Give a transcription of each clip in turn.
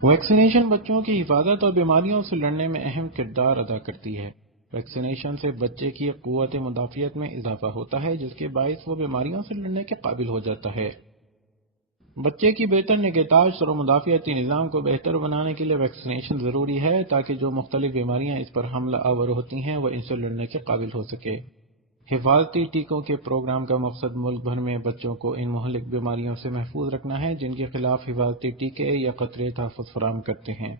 Vaccination بچوں کی حفاظت اور بیماریوں سے لڑنے میں اہم کردار ادا کرتی ہے۔ ویکسینیشن سے بچے کی قوت مدافعت میں اضافہ ہوتا ہے، جس کے باعث وہ بیماریوں سے لڑنے کے قابل ہو جاتا ہے۔ بچے کی بہتر نگہداشت اور مدافعتی نظام کو بہتر بنانے کے لیے ویکسینیشن ضروری ہے، تاکہ جو مختلف بیماریاں اس پر حملہ آور ہوتی ہیں وہ ان سے لڑنے کے قابل ہو سکے۔ حفاظتی ٹیکوں کے پروگرام کا مقصد ملک بھر میں بچوں کو ان مہلک بیماریوں سے محفوظ رکھنا ہے، جن کے خلاف حفاظتی ٹیکے یا قطرے تحفظ فراہم کرتے ہیں۔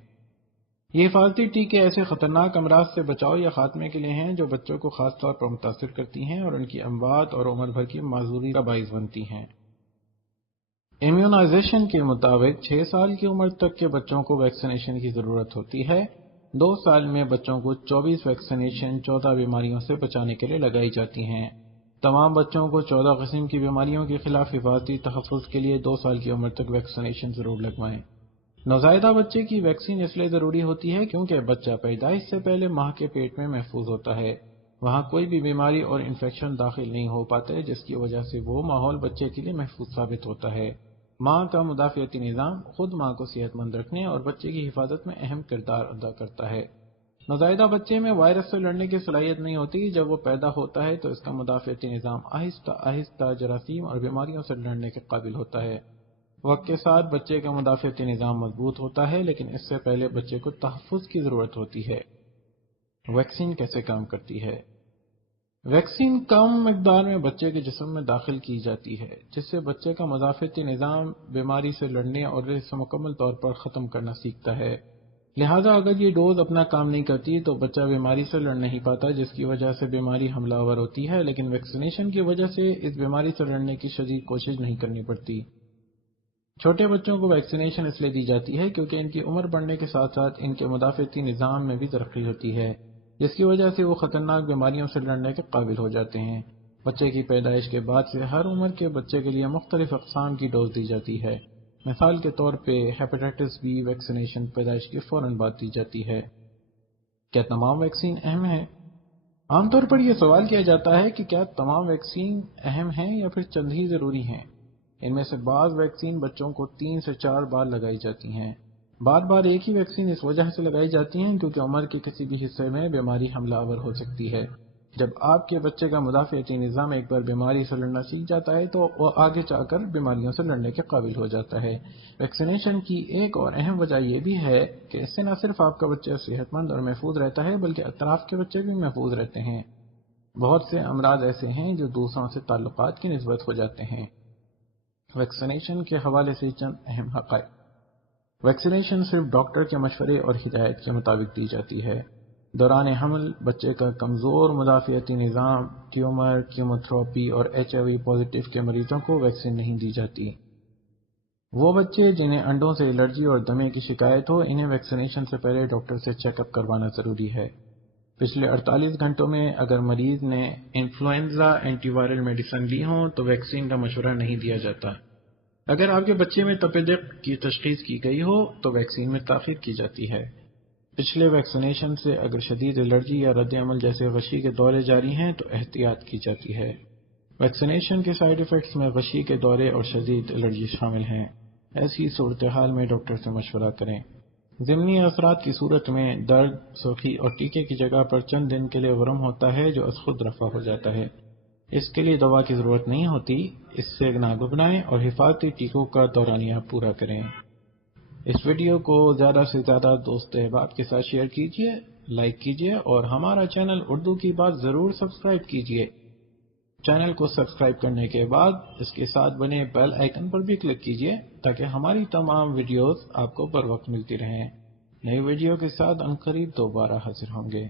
یہ حفاظتی ٹیکے ایسے خطرناک امراض سے بچاؤ یا خاتمے کے لیے ہیں جو بچوں کو خاص طور پر متاثر کرتی ہیں اور ان کی اموات اور عمر بھر کی معذوری کا باعث بنتی ہیں۔ امیونائزیشن کے مطابق 6 سال کی عمر تک کے بچوں کو ویکسینیشن کی ضرورت ہوتی ہے۔ 2 سال میں بچوں کو 24 ویکسینیشن 14 بیماریوں سے بچانے کے لیے لگائی جاتی ہیں۔ تمام بچوں کو 14 قسم کی بیماریوں کے خلاف حفاظتی تحفظ کے لیے 2 سال کی عمر تک ویکسینیشن ضرور لگوائیں۔ نوزائیدہ بچے کی ویکسین اس لیے ضروری ہوتی ہے کیونکہ بچہ پیدائش سے پہلے ماں کے پیٹ میں محفوظ ہوتا ہے۔ وہاں کوئی بھی بیماری اور انفیکشن داخل نہیں ہو پاتے، جس کی وجہ سے وہ ماحول بچے کے لیے محفوظ ثابت ہوتا ہے۔ ماں کا مدافعتی نظام خود ماں کو صحت مند رکھنے اور بچے کی حفاظت میں اہم کردار ادا کرتا ہے۔ نوزائیدہ بچے میں وائرس سے لڑنے کی صلاحیت نہیں ہوتی۔ جب وہ پیدا ہوتا ہے تو اس کا مدافعتی نظام آہستہ آہستہ جراثیم اور بیماریوں سے لڑنے کے قابل ہوتا ہے۔ وقت کے ساتھ بچے کا مدافعتی نظام مضبوط ہوتا ہے، لیکن اس سے پہلے بچے کو تحفظ کی ضرورت ہوتی ہے۔ ویکسین کیسے کام کرتی ہے؟ ویکسین کم مقدار میں بچے کے جسم میں داخل کی جاتی ہے، جس سے بچے کا مدافعتی نظام بیماری سے لڑنے اور اسے مکمل طور پر ختم کرنا سیکھتا ہے۔ لہذا اگر یہ ڈوز اپنا کام نہیں کرتی تو بچہ بیماری سے لڑ نہیں پاتا، جس کی وجہ سے بیماری حملہ آور ہوتی ہے، لیکن ویکسینیشن کی وجہ سے اس بیماری سے لڑنے کی شدید کوشش نہیں کرنی پڑتی۔ چھوٹے بچوں کو ویکسینیشن اس لیے دی جاتی ہے کیونکہ ان کی عمر بڑھنے کے ساتھ ساتھ ان کے مدافعتی نظام میں بھی ترقی ہوتی ہے، جس کی وجہ سے وہ خطرناک بیماریوں سے لڑنے کے قابل ہو جاتے ہیں۔ بچے کی پیدائش کے بعد سے ہر عمر کے بچے کے لیے مختلف اقسام کی ڈوز دی جاتی ہے۔ مثال کے طور پہ ہیپاٹائٹس بی ویکسینیشن پیدائش کے فوراً بعد دی جاتی ہے۔ کیا تمام ویکسین اہم ہیں؟ عام طور پر یہ سوال کیا جاتا ہے کہ کیا تمام ویکسین اہم ہیں یا پھر چند ہی ضروری ہیں۔ ان میں سے بعض ویکسین بچوں کو 3 سے 4 بار لگائی جاتی ہیں۔ بار بار ایک ہی ویکسین اس وجہ سے لگائی جاتی ہیں کیونکہ عمر کے کسی بھی حصے میں بیماری حملہ آور ہو سکتی ہے۔ جب آپ کے بچے کا مدافعتی نظام ایک بار بیماری سے لڑنا سیکھ جاتا ہے تو وہ آگے جا کر بیماریوں سے لڑنے کے قابل ہو جاتا ہے۔ ویکسینیشن کی ایک اور اہم وجہ یہ بھی ہے کہ اس سے نہ صرف آپ کا بچہ صحت مند اور محفوظ رہتا ہے بلکہ اطراف کے بچے بھی محفوظ رہتے ہیں۔ بہت سے امراض ایسے ہیں جو دوسروں سے تعلقات کی نسبت ہو جاتے ہیں۔ ویکسینیشن کے حوالے سے چند اہم حقائق۔ ویکسینیشن صرف ڈاکٹر کے مشورے اور ہدایت کے مطابق دی جاتی ہے۔ دوران حمل بچے کا کمزور مدافعتی نظام، ٹیومر، کیموتھراپی اور HIV پازیٹیو کے مریضوں کو ویکسین نہیں دی جاتی۔ وہ بچے جنہیں انڈوں سے الرجی اور دمے کی شکایت ہو، انہیں ویکسینیشن سے پہلے ڈاکٹر سے چیک اپ کروانا ضروری ہے۔ پچھلے 48 گھنٹوں میں اگر مریض نے انفلوئنزا اینٹی وائرل میڈیسن لی ہوں تو ویکسین کا مشورہ نہیں دیا جاتا۔ اگر آپ کے بچے میں تپ دق کی تشخیص کی گئی ہو تو ویکسین میں تاخیر کی جاتی ہے۔ پچھلے ویکسینیشن سے اگر شدید الرجی یا رد عمل جیسے غشی کے دورے جاری ہیں تو احتیاط کی جاتی ہے۔ ویکسینیشن کے سائیڈ ایفیکٹس میں غشی کے دورے اور شدید الرجی شامل ہیں۔ ایسی صورتحال میں ڈاکٹر سے مشورہ کریں۔ ضمنی اثرات کی صورت میں درد، سرخی اور ٹیکے کی جگہ پر چند دن کے لیے ورم ہوتا ہے جو از خود رفع ہو جاتا ہے۔ اس کے لیے دوا کی ضرورت نہیں ہوتی۔ اس سے نہ گھبرائیں اور حفاظتی ٹیکوں کا دورانیہ پورا کریں۔ اس ویڈیو کو زیادہ سے زیادہ دوست احباب کے ساتھ شیئر کیجیے، لائک کیجیے اور ہمارا چینل اردو کی بات ضرور سبسکرائب کیجیے۔ چینل کو سبسکرائب کرنے کے بعد اس کے ساتھ بنے بیل آئیکن پر بھی کلک کیجیے تاکہ ہماری تمام ویڈیوز آپ کو بر وقت ملتی رہیں۔ نئی ویڈیو کے ساتھ عنقریب دوبارہ حاضر ہوں گے۔